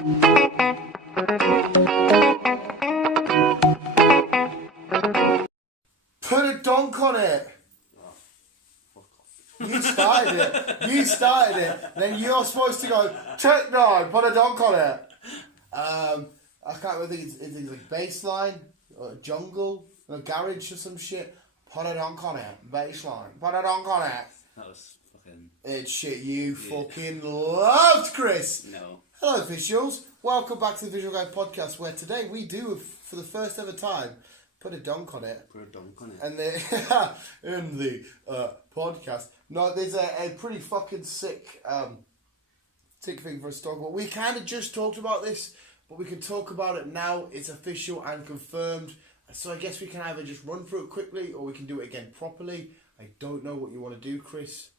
Put a donk on it. Oh, fuck off. You started it. You started it. Then you're supposed to go, techno, put a donk on it. I can't remember, it's like baseline, or jungle, or garage or some shit. Put a donk on it. Baseline. Put a donk on it. That was fucking... It's shit you fucking loved, Chris. No. Hello, visuals. Welcome back to the Visual Guide Podcast, where today we do, for the first ever time, put a donk on it. Put a donk on it. And in the podcast. No, there's a pretty fucking sick thing for us to talk about. We kind of just talked about this, but we can talk about it now. It's official and confirmed. So I guess we can either just run through it quickly, or we can do it again properly. I don't know what you want to do, Chris.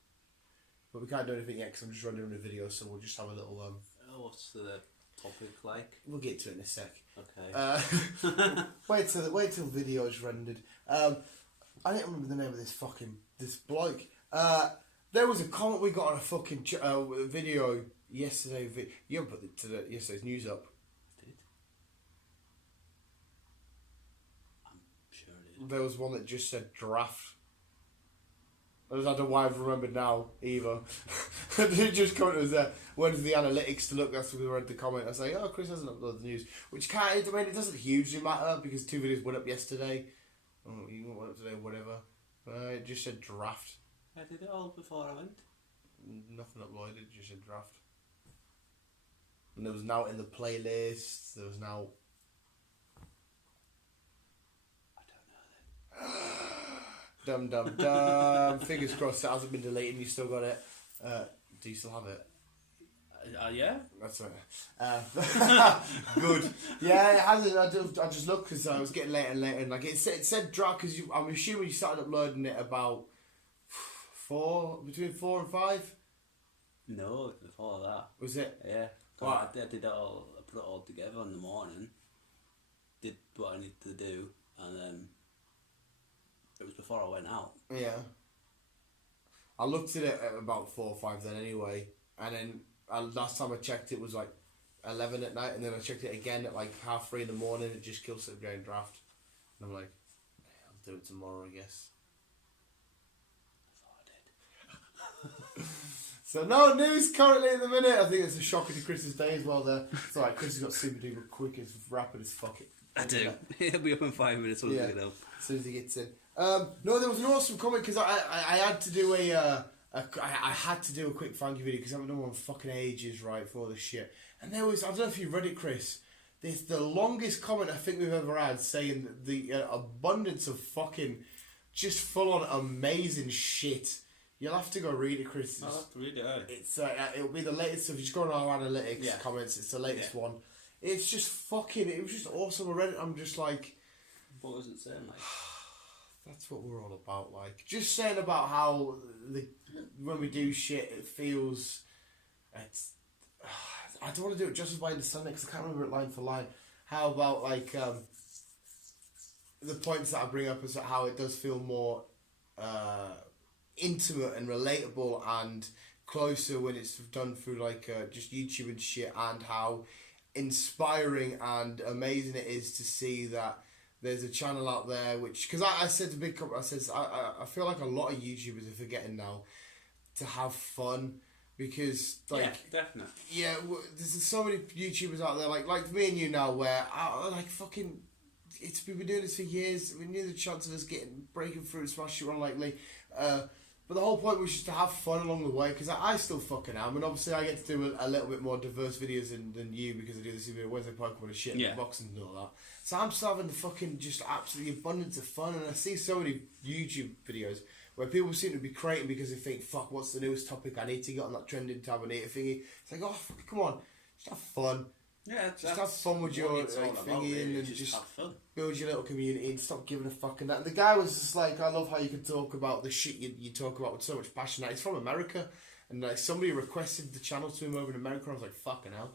But we can't do anything yet because I'm just running a video, so we'll just have a little... what's the topic like? We'll get to it in a sec. Okay. Wait till the video's rendered. I don't remember the name of this bloke. There was a comment we got on a fucking video yesterday. You haven't put yesterday's news up. Did? I'm sure it did. There was one that just said draft. I don't know why I've remembered now either. It just commented was there. When's the analytics to look? That's what we read the comment. I was like, oh, Chris hasn't uploaded the news, which can't. I mean, it doesn't hugely matter because 2 videos went up yesterday. Oh, you went up today, whatever. It just said draft. I did it all before I went. Nothing uploaded. It just said draft. And there was now in the playlist. There was now. I don't know then. Dum dum dum. Fingers crossed it hasn't been deleted and you still got it. Do you still have it? Yeah. That's right. Good. Yeah, it hasn't. I just looked because I was getting later and later, and like it said draft because I'm assuming you started uploading it about between 4 and 5. No, before that. Was it? Yeah. What? I did it all. I put it all together in the morning. Did what I needed to do, and then. It was before I went out. Yeah. I looked at it at about 4 or 5 then anyway. And then last time I checked it was like 11 at night. And then I checked it again at like 3:30 in the morning. It just kills it going draft. And I'm like, I'll do it tomorrow, I guess. I thought I did. So no news currently at the minute. I think it's a shocker to Chris's day as well there. It's alright, Chris has got super duper quick, as rapid as fuck it. I do. He'll be up in 5 minutes. Yeah. As soon as he gets in. No, there was an awesome comment because I had to do I had to do a quick thank you video because I haven't done one in fucking ages, right, for all this shit. And there was, I don't know if you read it, Chris. There's the longest comment I think we've ever had saying the abundance of fucking just full on amazing shit. You'll have to go read it, Chris. I'll have to read it out. It's it'll be the latest. If you just go on our analytics comments, it's the latest one. It's just fucking. It was just awesome. I read it. I'm just like, what was it saying like? That's what we're all about. Like, just saying about how when we do shit, it feels. It's. I don't want to do it just by understanding because I can't remember it line for line. How about like the points that I bring up is how it does feel more intimate and relatable and closer when it's done through like just YouTube and shit, and how inspiring and amazing it is to see that there's a channel out there which, because I said to Big Company, I feel like a lot of YouTubers are forgetting now to have fun, because like definitely there's so many YouTubers out there like me and you now where like fucking we've been doing this for years. We knew the chance of us breaking through and smashing it unlikely, but the whole point was just to have fun along the way, because I still fucking am, and obviously I get to do a little bit more diverse videos than you, because I do this Wednesday Pokemon and shit and boxing and all that. So I'm still having the fucking just absolutely abundance of fun, and I see so many YouTube videos where people seem to be creating because they think, fuck, what's the newest topic? I need to get on that trending tab, I need a thingy. It's like, oh, fuck, come on, just have fun. Yeah, just have fun with your thingy and just have fun. Build your little community and stop giving a fuck. And that. And the guy was just like, I love how you can talk about the shit you talk about with so much passion. He's from America, and like somebody requested the channel to him over in America. I was like, fucking hell.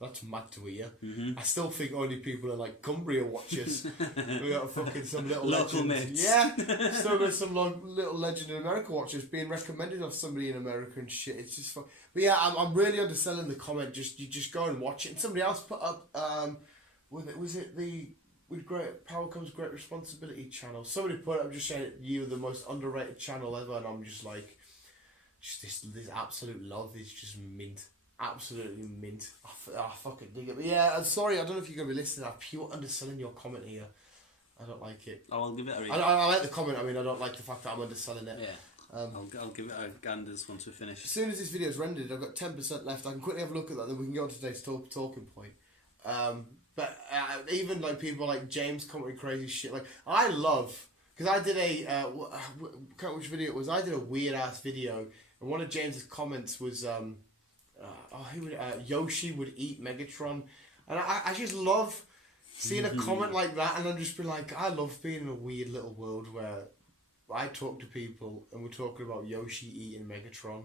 That's mad to hear. I still think only people in like Cumbria watch us. We got fucking some little local legend. mates. Yeah, still got some little legend in America watchers being recommended of somebody in America and shit. It's just fun. But yeah, I'm really underselling the comment. You just go and watch it. And somebody else put up was it the With Great Power Comes Great Responsibility channel. Somebody put up, I'm just saying, you're the most underrated channel ever, and I'm just like, just this absolute love is just mint. Absolutely mint. I fucking dig it. But yeah, I'm sorry, I don't know if you're going to be listening. I'm pure underselling your comment here. I don't like it. I'll give it a read. I like the comment, I mean, I don't like the fact that I'm underselling it. Yeah. I'll give it a ganders once we finish. As soon as this video's rendered, I've got 10% left. I can quickly have a look at that, then we can go on to today's talking point. But even like people like James commenting crazy shit. Like, I love, because I did I can't remember which video it was. I did a weird ass video, and one of James's comments was, Yoshi would eat Megatron, and I just love seeing a comment like that, and I'm just be like, I love being in a weird little world where I talk to people and we're talking about Yoshi eating Megatron.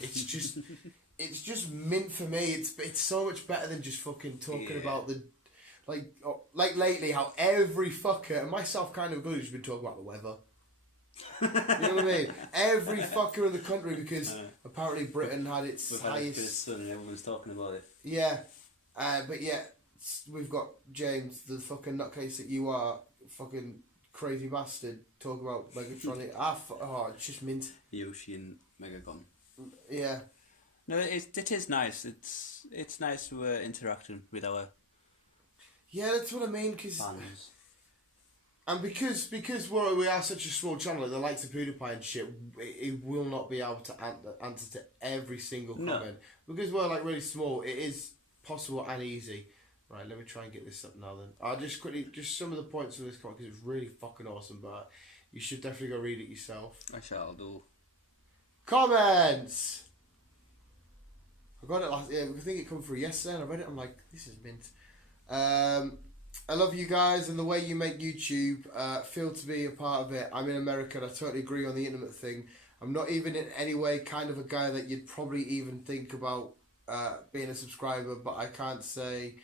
It's just it's just mint for me. It's so much better than just fucking talking about the like lately how every fucker, and myself kind of included, has been talking about the weather. You know what I mean? Every fucker in the country, because apparently Britain had its highest. Had sun and everyone's talking about it. Yeah, but yeah, we've got James, the fucking nutcase that you are, fucking crazy bastard, talking about Megatron. It's just mint. Yoshi and Megagon. Yeah. No, it is nice. It's nice we're interacting with our. Yeah, that's what I mean. Cause fans. And because we are such a small channel, like the likes of PewDiePie and shit, it will not be able to answer to every single comment. Because we're like really small, it is possible and easy. Right, let me try and get this up now then. I'll just quickly, just some of the points of this comment, because it's really fucking awesome, but you should definitely go read it yourself. I shall do. Comments! I got it last, I think it came through yesterday and I read it, I'm like, this is mint. I love you guys and the way you make YouTube. Feel to be a part of it. I'm in America and I totally agree on the intimate thing. I'm not even in any way kind of a guy that you'd probably even think about being a subscriber, but I can't say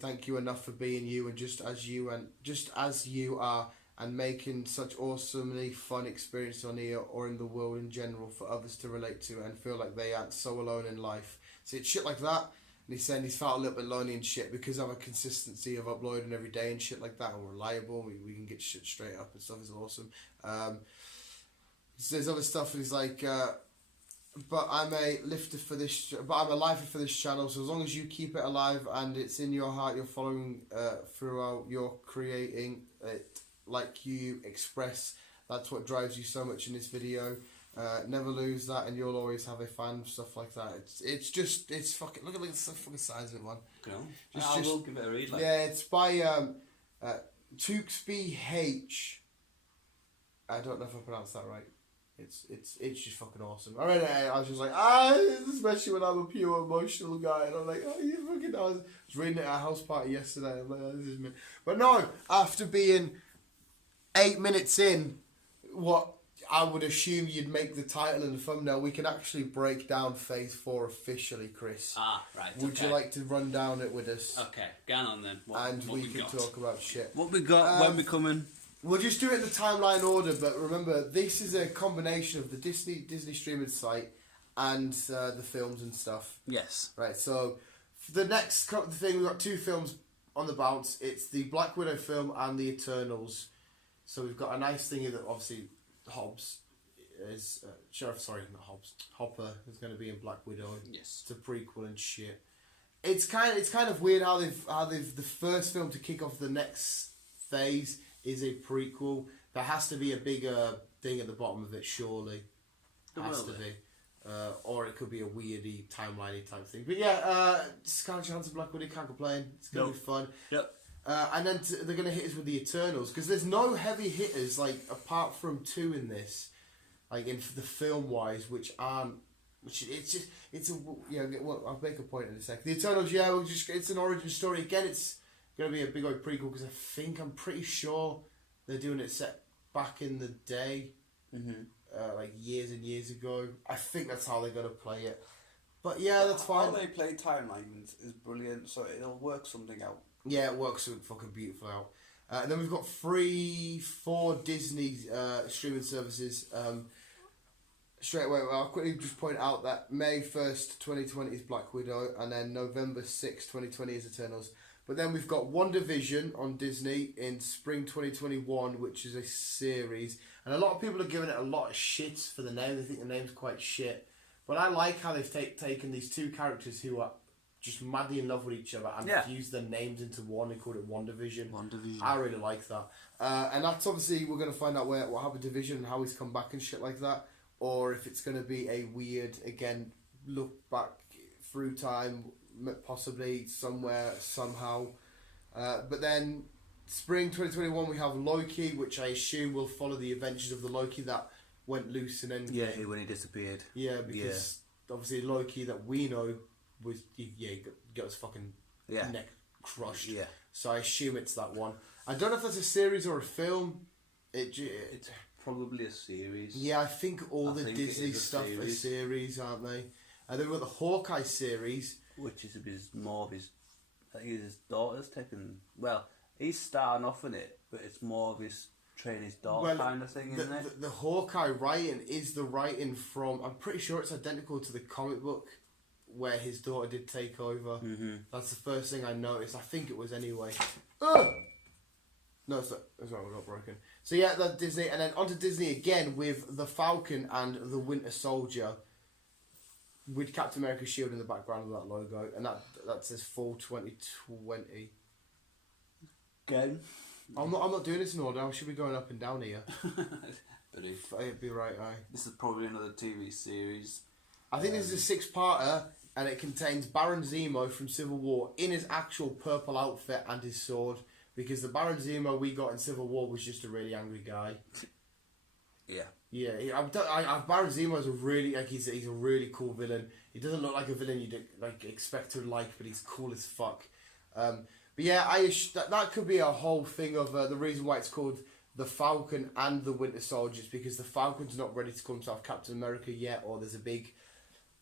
thank you enough for being you and just as you are and making such awesomely fun experience on here or in the world in general for others to relate to and feel like they aren't so alone in life. See, it's shit like that. And he's saying he's felt a little bit lonely and shit because of a consistency of uploading every day and shit like that, and we're reliable, we can get shit straight up and stuff is awesome. There's other stuff, he's like, but I'm a lifer for this channel, so as long as you keep it alive and it's in your heart, you're following throughout, you're creating it like you express, that's what drives you so much in this video. Never lose that, and you'll always have a fan, stuff like that. It's fucking look at the fucking size of it, man. I will give it a read. Like. Yeah, it's by Tewksby H. I don't know if I pronounced that right. It's just fucking awesome. I read it, I was just like, especially when I'm a pure emotional guy, and I'm like, oh, you fucking. I was reading it at a house party yesterday. I'm like, oh, this is me. But no, after being 8 minutes in, what I would assume you'd make the title and the thumbnail, we can actually break down Phase 4 officially, Chris. Right. Would you like to run down it with us? Okay, go on then. What we can talk about shit. What we got, when we coming? We'll just do it in the timeline order, but remember, this is a combination of the Disney streaming site and the films and stuff. Yes. Right, so for the next thing, we've got 2 films on the bounce. It's the Black Widow film and the Eternals. So we've got a nice thing here that obviously Hobbs is Hopper is going to be in Black Widow. Yes, it's a prequel and shit. It's kind of weird how they've the first film to kick off the next phase is a prequel. There has to be a bigger thing at the bottom of it, surely. Has to be, or it could be a weirdy timeliney type thing. But yeah, Scarlett Johansson, Black Widow, can't complain. It's gonna be fun. Yep. And then they're going to hit us with the Eternals, because there's no heavy hitters, like, apart from 2 in this, like, in the film-wise, I'll make a point in a sec. The Eternals, it's an origin story. Again, it's going to be a big old prequel, because I'm pretty sure they're doing it set back in the day, like, years and years ago. I think that's how they're going to play it. But yeah, that's fine. How they play timelines is brilliant, so it'll work something out. Yeah, it works fucking beautiful out. And then we've got 4 Disney streaming services. Straight away, I'll quickly just point out that May 1st, 2020 is Black Widow, and then November 6th, 2020 is Eternals. But then we've got WandaVision on Disney in spring 2021, which is a series. And a lot of people are giving it a lot of shit for the name. They think the name's quite shit. But I like how they've taken these 2 characters who are just madly in love with each other and fused their names into one and called it WandaVision. I really like that. And that's obviously, we're going to find out what happened to Vision and how he's come back and shit like that. Or if it's going to be a weird, again, look back through time, possibly somewhere, somehow. But then, spring 2021, we have Loki, which I assume will follow the adventures of the Loki that went loose and then... Yeah, when he disappeared. Yeah, because obviously Loki that we know was... Yeah, he got his fucking neck crushed. Yeah. So I assume it's that one. I don't know if that's a series or a film. It's probably a series. Yeah, I think the Disney stuff are series, aren't they? And then we've got the Hawkeye series. Which is more of his... I think his daughter's taken... Well, he's starting off in it, but it's more of his training his daughter kind of thing, isn't it? The Hawkeye writing is the writing from... I'm pretty sure it's identical to the comic book where his daughter did take over. Mm-hmm. That's the first thing I noticed. I think it was anyway. No, it's not. That's right, we're not broken. So yeah, that's Disney. And then onto Disney again with The Falcon and The Winter Soldier. With Captain America's shield in the background of that logo. And that says fall 2020. Again? I'm not doing this in order. I should be going up and down here. But it'd be right, aye. This is probably another TV series. I think this is a 6-parter, and it contains Baron Zemo from Civil War in his actual purple outfit and his sword. Because the Baron Zemo we got in Civil War was just a really angry guy. Yeah. Yeah, Baron Zemo is a really he's a really cool villain. He doesn't look like a villain you'd expect to like, but he's cool as fuck. But yeah, that could be a whole thing of the reason why it's called The Falcon and the Winter Soldier is because the Falcon's not ready to call himself Captain America yet, or there's a big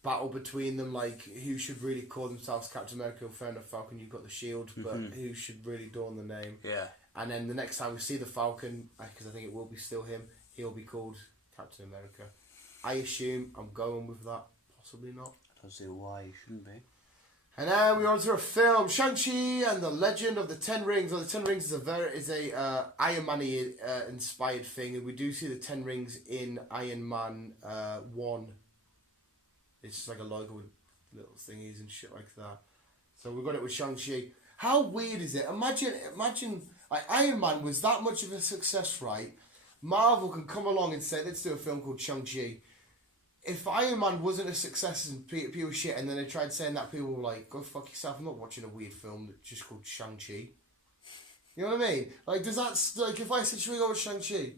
battle between them, like who should really call themselves Captain America. Fair enough, Falcon, you've got the shield, but who should really adorn the name? Yeah. And then the next time we see the Falcon, because I think it will be still him, he'll be called Captain America. I assume I'm going with that. Possibly not. I don't see why you shouldn't be. And now we're on to a film, Shang-Chi and the Legend of the Ten Rings. Well, the Ten Rings is a Iron Man inspired thing, and we do see the Ten Rings in Iron Man 1. It's just like a logo with little thingies and shit like that. So we got it with Shang-Chi. How weird is it? Imagine, like Iron Man was that much of a success, right? Marvel can come along and say, let's do a film called Shang-Chi. If Iron Man wasn't a success and people were shit, and then they tried saying that, people were like, go fuck yourself, I'm not watching a weird film that's just called Shang-Chi. You know what I mean? Like, does that, like, if I said, should we go with Shang-Chi?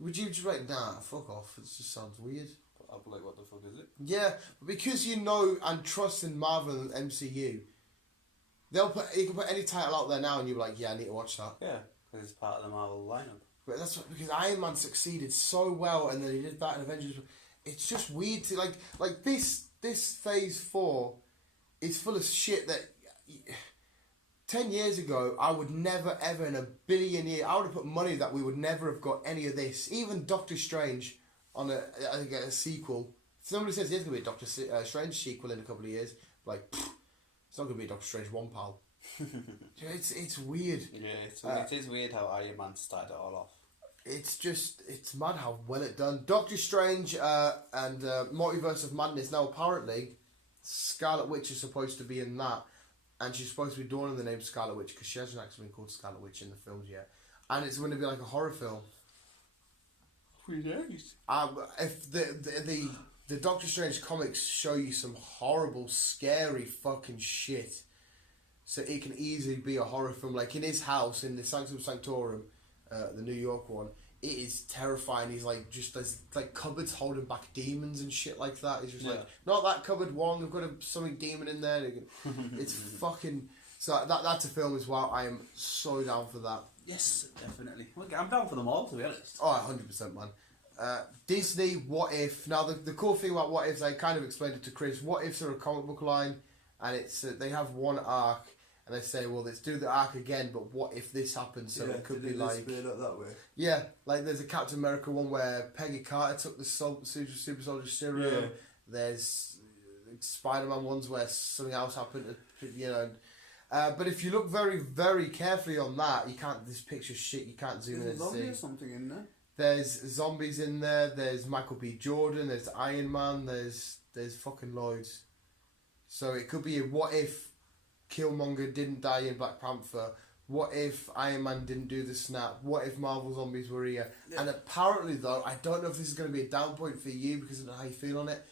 Would you just be like, nah, fuck off, it just sounds weird. I'll be like, what the fuck is it? Yeah, but because you know and trust in Marvel and MCU, you can put any title out there now and you'll be like, yeah, I need to watch that. Yeah, because it's part of the Marvel lineup. But that's because Iron Man succeeded so well, and then he did that in Avengers. It's just weird to like this Phase 4 is full of shit that 10 years ago I would never ever in a billion years I would have put money that we would never have got any of this. Even Doctor Strange on a sequel. Somebody says there's going to be a Doctor Strange sequel in a couple of years. Like, it's not going to be a Doctor Strange 1, pal. It's weird. Yeah, it is weird how Iron Man started it all off. It's mad how well it done. Doctor Strange and Multiverse of Madness. Now apparently, Scarlet Witch is supposed to be in that, and she's supposed to be adorning the name Scarlet Witch because she hasn't actually been called Scarlet Witch in the films yet, and it's going to be like a horror film. If the Doctor Strange comics show you some horrible, scary fucking shit, so it can easily be a horror film. Like in his house in the Sanctum Sanctorum. The New York one, it is terrifying. He's like, just there's like cupboards holding back demons and shit like that. He's just like, not that cupboard one, I've got something demon in there. It's fucking, so that's a film as well. I am so down for that. Yes, definitely. I'm down for them all, to be honest. Oh, 100%, man. Disney, What If. Now, the cool thing about What Ifs, I kind of explained it to Chris. What Ifs are a comic book line, and it's they have one arc, and they say, well, let's do the arc again, but what if this happens? So it could be like... that way? Yeah, like there's a Captain America one where Peggy Carter took the super soldier serum. Yeah. There's Spider-Man ones where something else happened, you know. But if you look very, very carefully on that, you can't... This picture's shit, you can't zoom in and There's see. or something in there. There's zombies in there. There's Michael B. Jordan. There's Iron Man. There's fucking loads. So it could be a what if Killmonger didn't die in Black Panther. What if Iron Man didn't do the snap? What if Marvel Zombies were here? Yeah. And apparently, though, I don't know if this is going to be a down point for you because I don't know how you feel on it,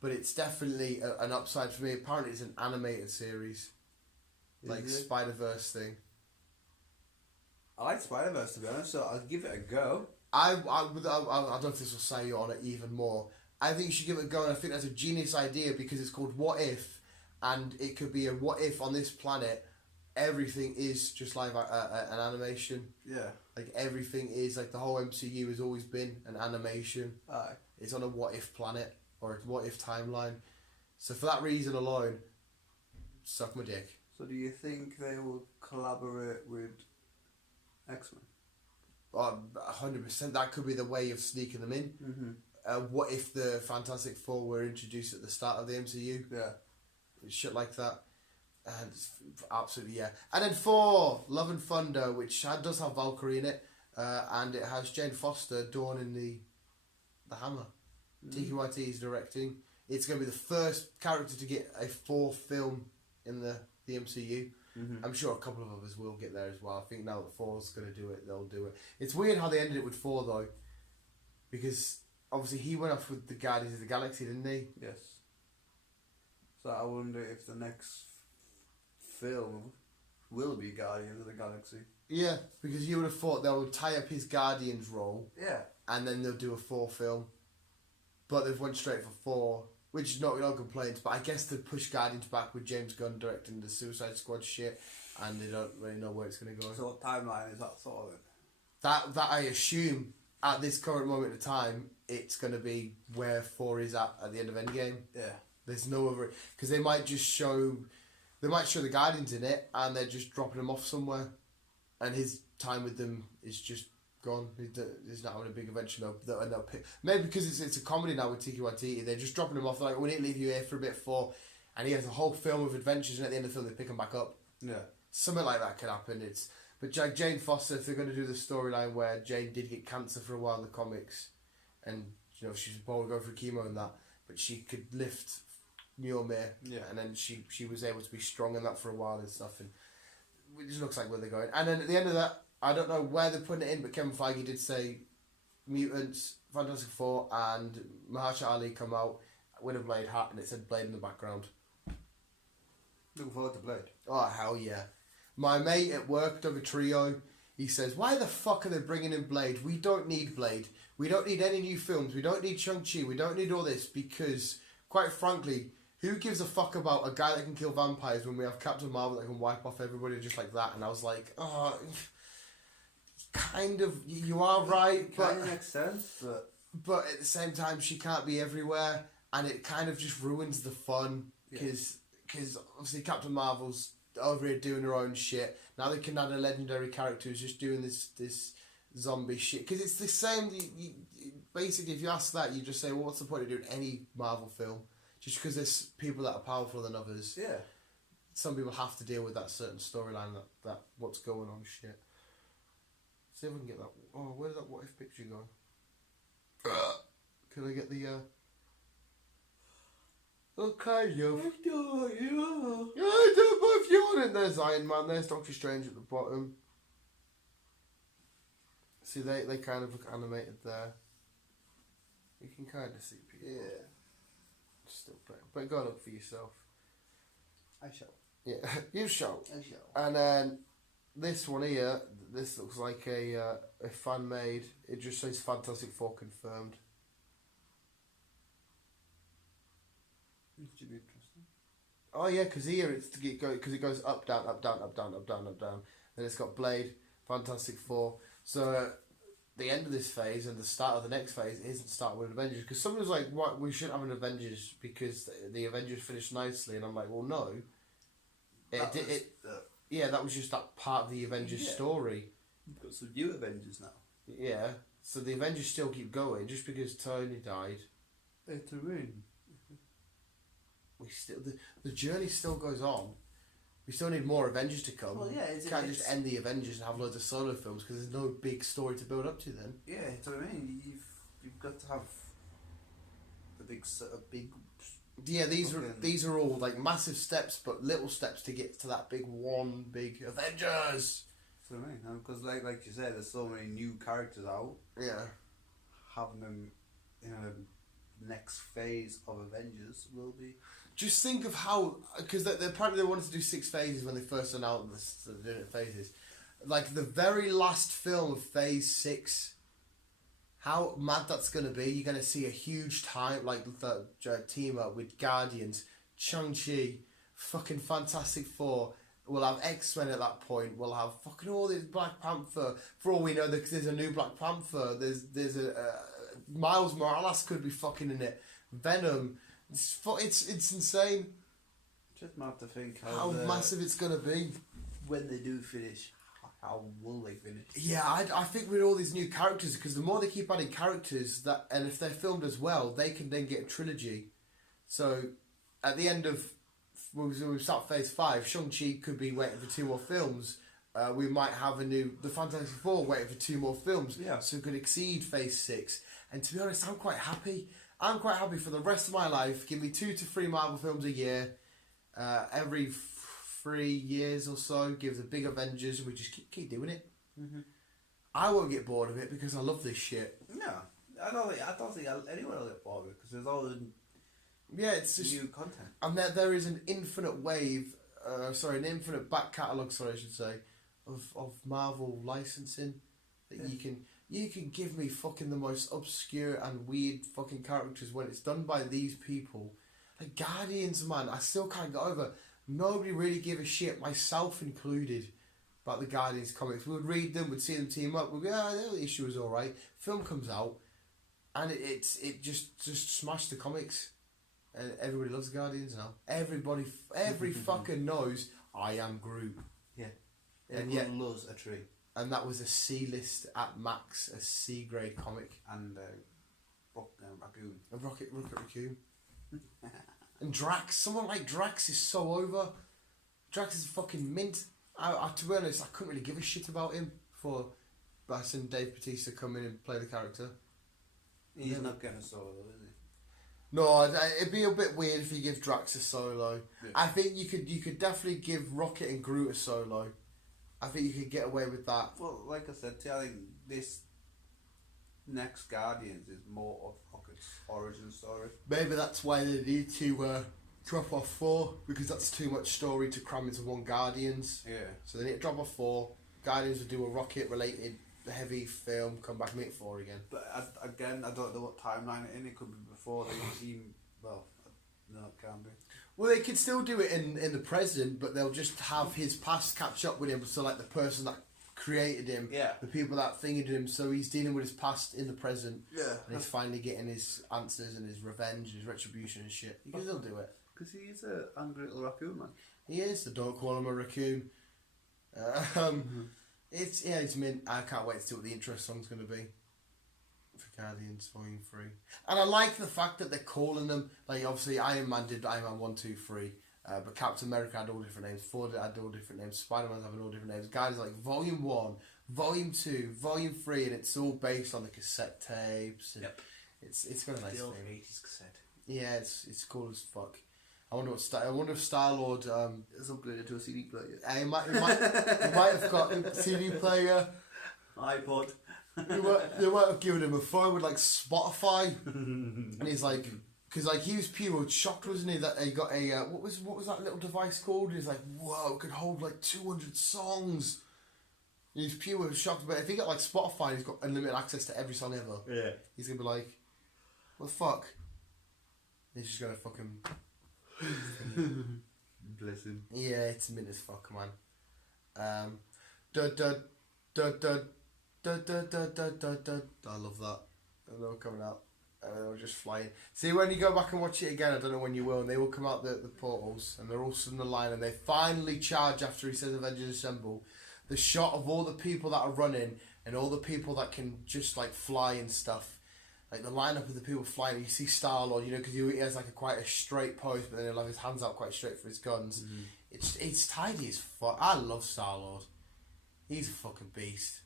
but it's definitely an upside for me. Apparently, it's an animated series, like Spider-Verse thing. I like Spider-Verse, to be honest, so I'll give it a go. I don't know if this will sell you on it even more. I think you should give it a go, and I think that's a genius idea because it's called What If, and it could be a what if on this planet everything is just like an animation. Yeah. Like everything is like the whole MCU has always been an animation. Aye. It's on a what if planet or a what if timeline. So for that reason alone, suck my dick. So do you think they will collaborate with X-Men? 100%. That could be the way of sneaking them in. Mm-hmm. What if the Fantastic Four were introduced at the start of the MCU? Yeah. Shit like that. And absolutely, yeah. And then 4, Love and Thunder, which does have Valkyrie in it, and it has Jane Foster donning the hammer. Tiki Waititi is directing. It's going to be the first character to get a 4th film in the MCU. Mm-hmm. I'm sure a couple of others will get there as well. I think now that 4's going to do it, they'll do it. It's weird how they ended it with 4 though, because obviously he went off with the Guardians of the Galaxy, didn't he? Yes. So I wonder if the next film will be Guardians of the Galaxy. Yeah, because you would have thought they would tie up his Guardians role. Yeah. And then they'll do a 4 film. But they've went straight for 4. Which is not no complaints, but I guess they push Guardians back with James Gunn directing the Suicide Squad shit, and they don't really know where it's going to go. So what timeline is that sort of? That I assume at this current moment of time, it's going to be where 4 is at the end of Endgame. Yeah. There's no other, because they might show the Guardians in it, and they're just dropping him off somewhere, and his time with them is just gone. He's not having a big adventure now. And they'll pick, maybe because it's a comedy now with Tiki Waititi, they're just dropping him off. They're like, we need to leave you here for a bit and he has a whole film of adventures, and at the end of the film they pick him back up. Yeah, something like that could happen. But Jane Foster, if they're going to do the storyline where Jane did get cancer for a while in the comics, and you know she was probably going through chemo and that, but she could lift Mjolnir, and then she was able to be strong in that for a while and stuff, and it just looks like where they're going. And then at the end of that, I don't know where they're putting it in, but Kevin Feige did say Mutants, Fantastic Four, and Mahershala Ali come out with a Blade hat, and it said Blade in the background. Looking forward to Blade. Oh, hell yeah. My mate at work, Doug Trio, he says, why the fuck are they bringing in Blade? We don't need Blade. We don't need any new films. We don't need Shang-Chi. We don't need all this because, quite frankly, who gives a fuck about a guy that can kill vampires when we have Captain Marvel that can wipe off everybody just like that? And I was like, oh... kind of, you are right, but kind of makes sense, but at the same time she can't be everywhere, and it kind of just ruins the fun because obviously Captain Marvel's over here doing her own shit. Now they can add a legendary character who's just doing this zombie shit, because it's the same. Basically, if you ask that, you just say, well, what's the point of doing any Marvel film? Just because there's people that are powerful than others. Yeah, some people have to deal with that certain storyline, that what's going on shit. See if we can get that. Oh, where did that what if picture go? Can I get the? Okay, you. Yeah, I do both you on it. There's Iron Man. There's Doctor Strange at the bottom. See, they kind of look animated there. You can kind of see people. Yeah. Still playing, but go look for yourself. I shall. Yeah, you shall. I shall. And then. This one here, this looks like a fan made. It just says Fantastic Four confirmed. It should be interesting. Oh yeah, because here it goes up down up down up down up down up down. Then it's got Blade, Fantastic Four. So the end of this phase and the start of the next phase isn't starting with Avengers. Because someone was like, "What? We shouldn't have an Avengers because the Avengers finished nicely." And I'm like, "Well, no. Yeah, that was just that part of the Avengers story. You've got some new Avengers now. Yeah, so the Avengers still keep going just because Tony died. It's a ring. We still the journey still goes on. We still need more Avengers to come. Well, yeah, you can't just end the Avengers and have loads of solo films because there's no big story to build up to then. Yeah, that's what I mean. You've got to have a big. Yeah, these are all like massive steps, but little steps to get to that one big Avengers. That's what I mean. Because like you said, there's so many new characters out. Yeah. Having them in a next phase of Avengers will be. Just think of how, because apparently they wanted to do 6 phases when they first announced the different phases. Like the very last film of Phase 6, how mad that's going to be. You're going to see a huge team up with Guardians, Shang-Chi, fucking Fantastic Four. We'll have X-Men at that point. We'll have fucking all this Black Panther. For all we know, there's a new Black Panther. There's a Miles Morales could be fucking in it. Venom. It's insane. Just mad to think how massive it's gonna be when they do finish. How will they finish? Yeah, I think with all these new characters, because the more they keep adding characters, and if they're filmed as well, they can then get a trilogy. So at the end of when we start Phase 5, Shang-Chi could be waiting for 2 more films. We might have the Fantastic Four waiting for 2 more films. Yeah. So it could exceed Phase 6. And to be honest, I'm quite happy. I'm quite happy for the rest of my life. Give me 2 to 3 Marvel films a year. Every 3 years or so, give the big Avengers, and we just keep doing it. Mm-hmm. I won't get bored of it because I love this shit. No, I don't think anyone will get bored of it because there's all the it's just new content. And there is an infinite an infinite back catalogue, I should say, of Marvel licensing that you can give me fucking the most obscure and weird fucking characters when it's done by these people. Like Guardians, man, I still can't get over. Nobody really gave a shit, myself included, about the Guardians comics. We would read them, we'd see them team up, we'd be, the issue was alright. Film comes out, and it just smashed the comics. And everybody loves the Guardians now. Every fucker knows I am Groot. Yeah. Everyone loves a tree. And that was a C-list at max, a C-grade comic. And Raccoon. A Rocket Raccoon. And Drax. Someone like Drax is so over. Drax is fucking mint. To be honest, I couldn't really give a shit about him before Bass and Dave Bautista come in and play the character. He's not getting a solo, is he? No, it'd be a bit weird if you give Drax a solo. Yeah. I think you could definitely give Rocket and Groot a solo. I think you could get away with that. Well, like I said, I think this next Guardians is more of Rocket's origin story. Maybe that's why they need to drop off 4, because that's too much story to cram into one Guardians. Yeah. So they need to drop off 4. Guardians will do a Rocket-related heavy film, come back and make 4 again. But I don't know what timeline it in. It could be before they team. Well, no, it can't be. Well, they could still do it in the present, but they'll just have his past catch up with him. So, like, the person that created him, the people that thingied him, so he's dealing with his past in the present. Yeah. And he's finally getting his answers and his revenge and his retribution and shit. He can still do it. Because he's an angry little raccoon, man. He is. So don't call him a raccoon. It's mint. I can't wait to see what the intro song's going to be for Guardians Volume 3. And I like the fact that they're calling them, like, obviously Iron Man did Iron Man 1, 2, 3, but Captain America had all different names, Ford had all different names, Spider-Man's having all different names. Guys, like Volume 1, Volume 2, Volume 3, and it's all based on the cassette tapes. And it's got a nice the old thing. 80s cassette. Yeah, it's cool as fuck. I wonder if Star-Lord is upgraded to a CD player. He might have got a CD player, iPod. They might have given him a phone with like Spotify, and he's like, because like he was pure shocked, wasn't he, that he got a what was that little device called? And he's like, whoa, it could hold like 200 songs. And he's pure shocked, but if he got like Spotify, he's got unlimited access to every song ever. Yeah, he's gonna be like, what the fuck? He's just gonna fucking. Bless him. Yeah, it's mint as fuck, man. da, da, da, da, da, da. I love that. And they were coming out. And they were just flying. See, when you go back and watch it again, I don't know when you will, and they will come out the portals, and they're all stood in the line, and they finally charge after he says Avengers Assemble. The shot of all the people that are running, and all the people that can just, like, fly and stuff. Like, the lineup of the people flying, you see Star-Lord, you know, because he has, like, quite a straight pose, but then he'll have his hands out quite straight for his guns. Mm-hmm. It's tidy as fuck. I love Star-Lord. He's a fucking beast.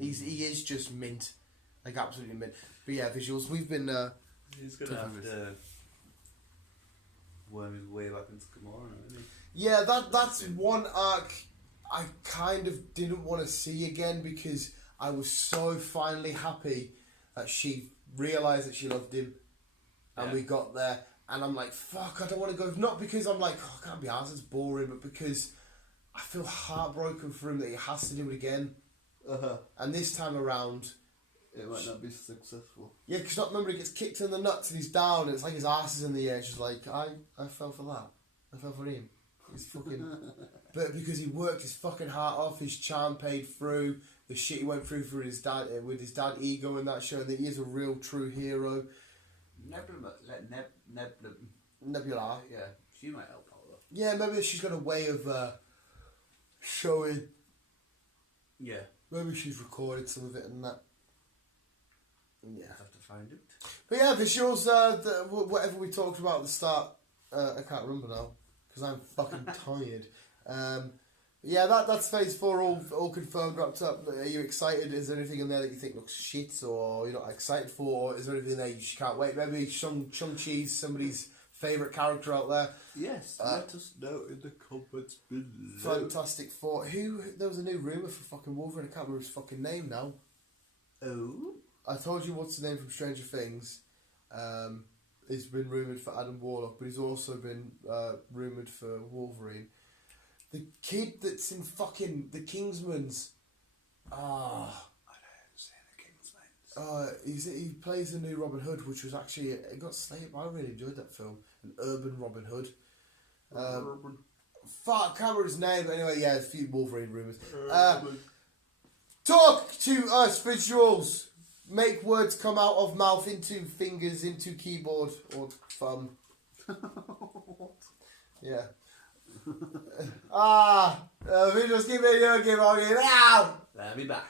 He is just mint. Like, absolutely mint. But yeah, visuals. We've been. He's gonna have to worm his way back into Gamora, isn't he? Yeah, that's one arc I kind of didn't want to see again because I was so finally happy that she realised that she loved him, and we got there. And I'm like, fuck, I don't want to go. Not because I'm like, oh, I can't be arsed, it's boring, but because I feel heartbroken for him that he has to do it again. And this time around, it might not be successful. Yeah, because remember he gets kicked in the nuts and he's down and it's like his ass is in the air. It's just like, I fell for that. I fell for him. He's fucking... But because he worked his fucking heart off, his charm paid through, the shit he went through for his dad, with his dad ego in that show, that he is a real true hero. Nebula. Yeah, she might help out though. Yeah, maybe she's got a way of showing... Yeah. Maybe she's recorded some of it and that. Yeah, have to find it. But yeah, visuals, whatever we talked about at the start, I can't remember now because I'm fucking tired. Yeah, that's phase 4 all confirmed, wrapped up. Are you excited? Is there anything in there that you think looks shit or you're not excited for? Or is there anything there you just can't wait? Maybe Shang-Chi's somebody's favourite character out there. Yes, let us know in the comments below. Fantastic Four. There was a new rumour for fucking Wolverine. I can't remember his fucking name now. Oh? I told you what's the name from Stranger Things. He's been rumoured for Adam Warlock, but he's also been rumoured for Wolverine. The kid that's in fucking The Kingsman's. I don't say The Kingsman's. He plays the new Robin Hood, which was actually it got slated. I really enjoyed that film, an urban Robin Hood. Fuck, I can't remember his name, but anyway, yeah, a few Wolverine rumours. Talk to us, visuals. Make words come out of mouth into fingers into keyboard or thumb. Yeah. Visuals, keep it, keep on, now. Let me back.